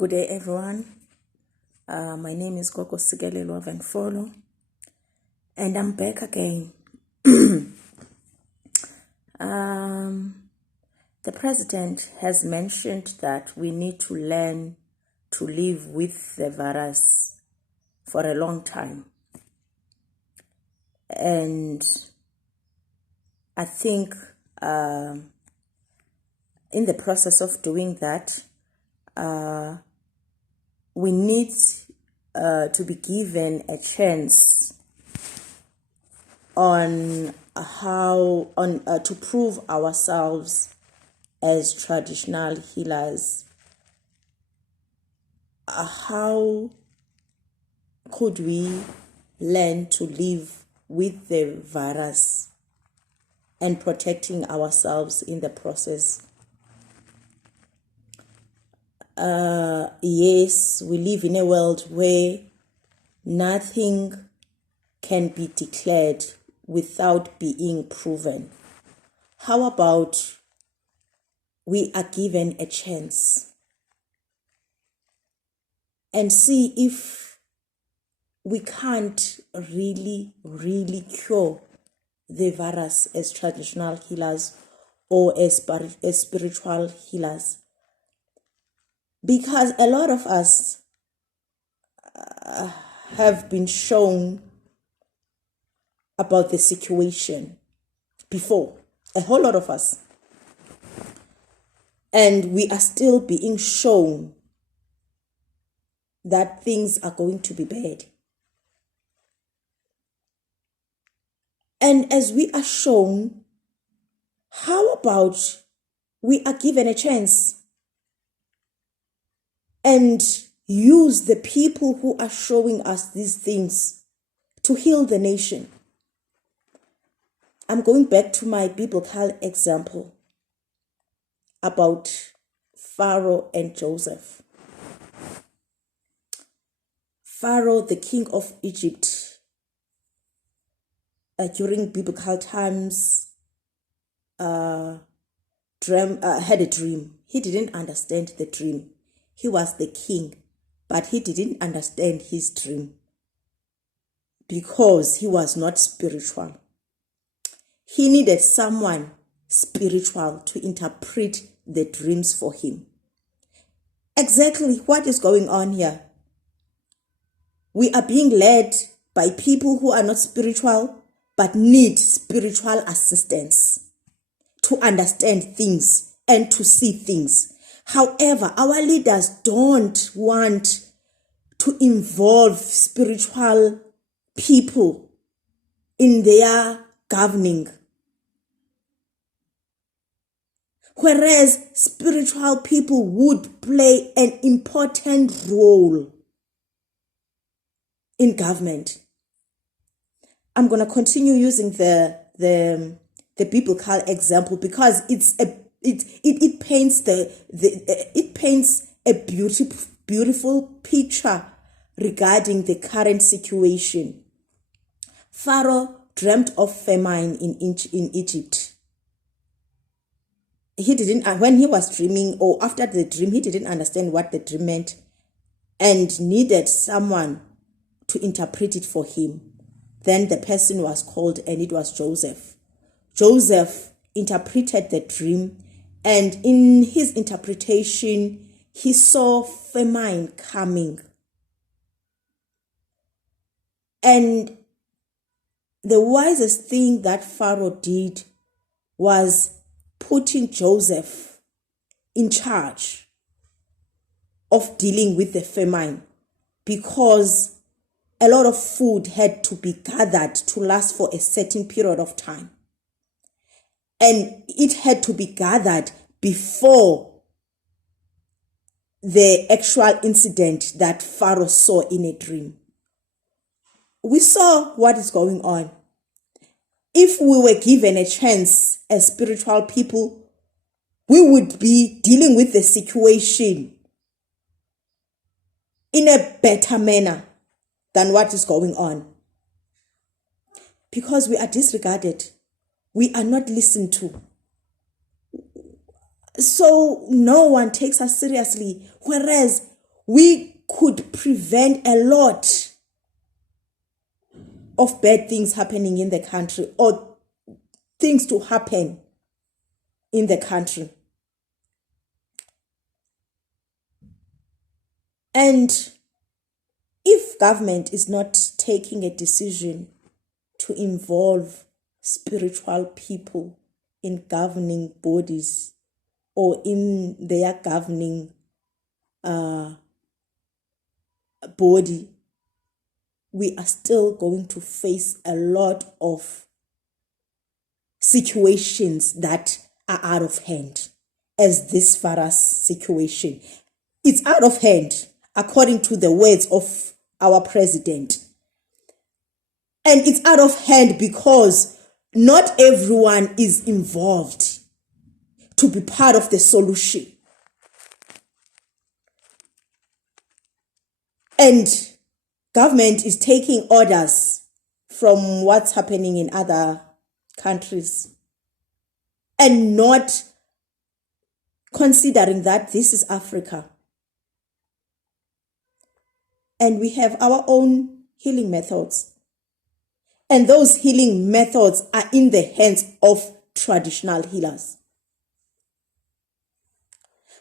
Good day, everyone. My name is Gogo Sigelelo Venfolo, and I'm back again. The president has mentioned that we need to learn to live with the virus for a long time. And I think in the process of doing that, we need to be given a chance on how to prove ourselves as traditional healers. How could we learn to live with the virus and protecting ourselves in the process? Yes, we live in a world where nothing can be declared without being proven. How about we are given a chance and see if we can't really cure the virus as traditional healers or as spiritual healers? Because a lot of us have been shown about the situation before, a whole lot of us, and we are still being shown that things are going to be bad. And as we are shown, how about we are given a chance and use the people who are showing us these things to heal the nation? I'm going back to my biblical example about Pharaoh and Joseph. Pharaoh, the king of Egypt, during biblical times, had a dream. He didn't understand the dream. He was the king, but he didn't understand his dream because he was not spiritual. He needed someone spiritual to interpret the dreams for him. Exactly what is going on here? We are being led by people who are not spiritual but need spiritual assistance to understand things and to see things. However, our leaders don't want to involve spiritual people in their governing. Whereas spiritual people would play an important role in government. I'm going to continue using the biblical example because it paints a beautiful picture regarding the current situation. Pharaoh dreamt of famine in Egypt. He didn't, when he was dreaming or after the dream, he didn't understand what the dream meant and needed someone to interpret it for him. Then the person was called, and it was Joseph. Joseph interpreted the dream, and in his interpretation, he saw famine coming. And the wisest thing that Pharaoh did was putting Joseph in charge of dealing with the famine, because a lot of food had to be gathered to last for a certain period of time. And it had to be gathered before the actual incident that Pharaoh saw in a dream. We saw what is going on. If we were given a chance as spiritual people, we would be dealing with the situation in a better manner than what is going on. Because we are disregarded. We are not listened to. So no one takes us seriously. Whereas we could prevent a lot of bad things happening in the country, or things to happen in the country. And if government is not taking a decision to involve spiritual people in governing bodies or in their governing body, we are still going to face a lot of situations that are out of hand, as this virus situation. It's out of hand, according to the words of our president. And it's out of hand because not everyone is involved to be part of the solution. And government is taking orders from what's happening in other countries and not considering that this is Africa. And we have our own healing methods. And those healing methods are in the hands of traditional healers.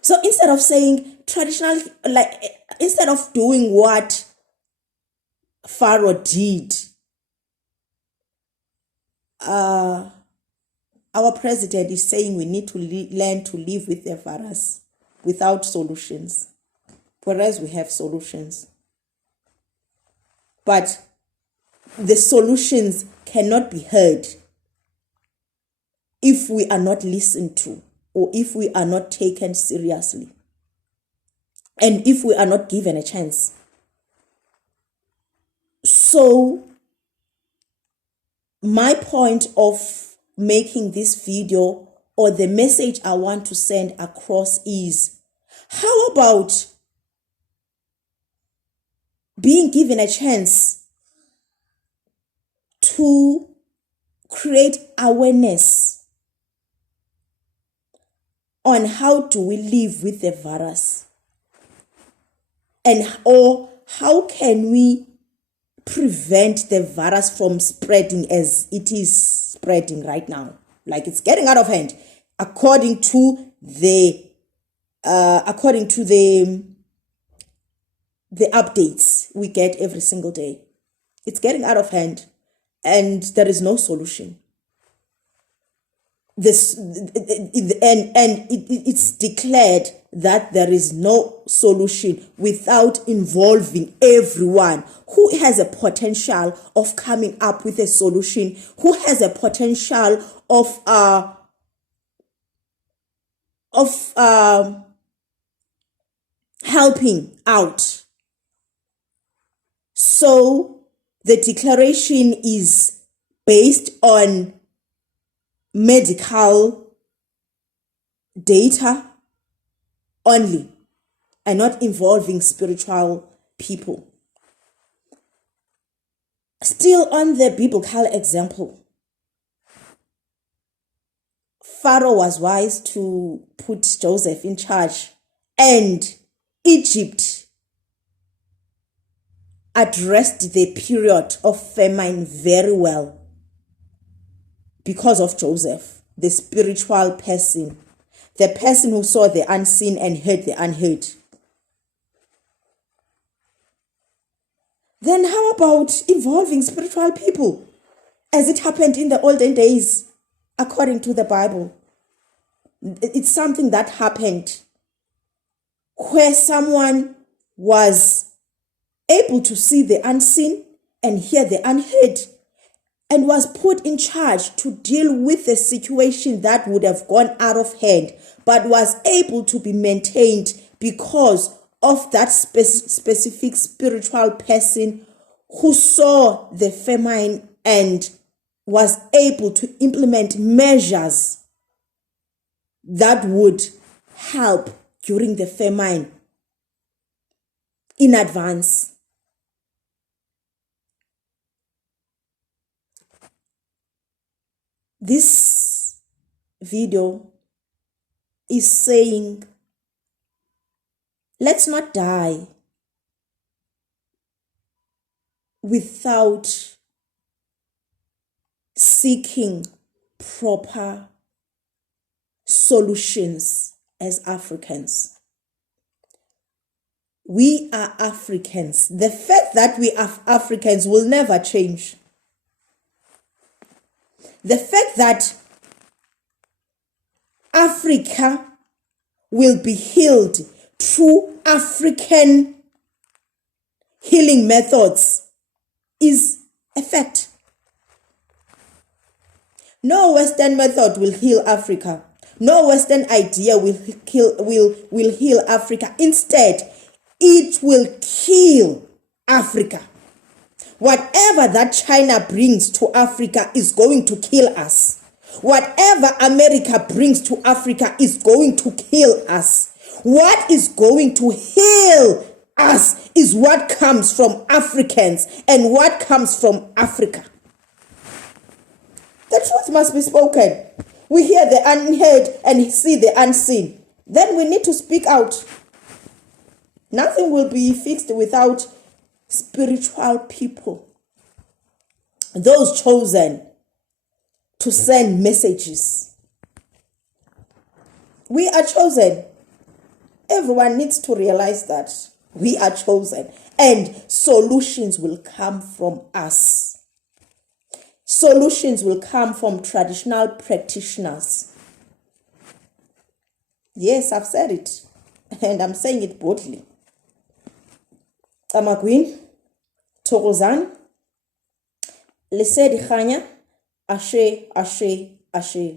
So instead of saying traditional, instead of doing what Pharaoh did, our president is saying we need to learn to live with the virus without solutions, whereas we have solutions. But the solutions cannot be heard if we are not listened to, or if we are not taken seriously, and if we are not given a chance. So my point of making this video, or the message I want to send across, is how about being given a chance to create awareness on how do we live with the virus, and or how can we prevent the virus from spreading as it is spreading right now. Like, it's getting out of hand according to the updates we get every single day. It's getting out of hand and there is no solution. It's declared that there is no solution without involving everyone who has a potential of coming up with a solution, who has a potential of helping out. So the declaration is based on medical data only and not involving spiritual people. Still on the biblical example, Pharaoh was wise to put Joseph in charge, and Egypt addressed the period of famine very well because of Joseph, the spiritual person, the person who saw the unseen and heard the unheard. Then how about involving spiritual people as it happened in the olden days according to the Bible? It's something that happened where someone was able to see the unseen and hear the unheard, and was put in charge to deal with a situation that would have gone out of hand, but was able to be maintained because of that specific spiritual person who saw the famine and was able to implement measures that would help during the famine in advance. This video is saying, let's not die without seeking proper solutions as Africans. We are Africans. The fact that we are Africans will never change. The fact that Africa will be healed through African healing methods is a fact. No Western method will heal Africa. No Western idea will heal Africa. Instead, it will kill Africa. Whatever that China brings to Africa is going to kill us. Whatever America brings to Africa is going to kill us. What is going to heal us is what comes from Africans and what comes from Africa. The truth must be spoken. We hear the unheard and see the unseen. Then we need to speak out. Nothing will be fixed without spiritual people. Those chosen to send messages. We are chosen. Everyone needs to realize that we are chosen and solutions will come from us. Solutions will come from traditional practitioners. Yes, I've said it and I'm saying it boldly. Amagwin, Torozan, Lesedi Khanya, Ashe, Ashe, Ashe.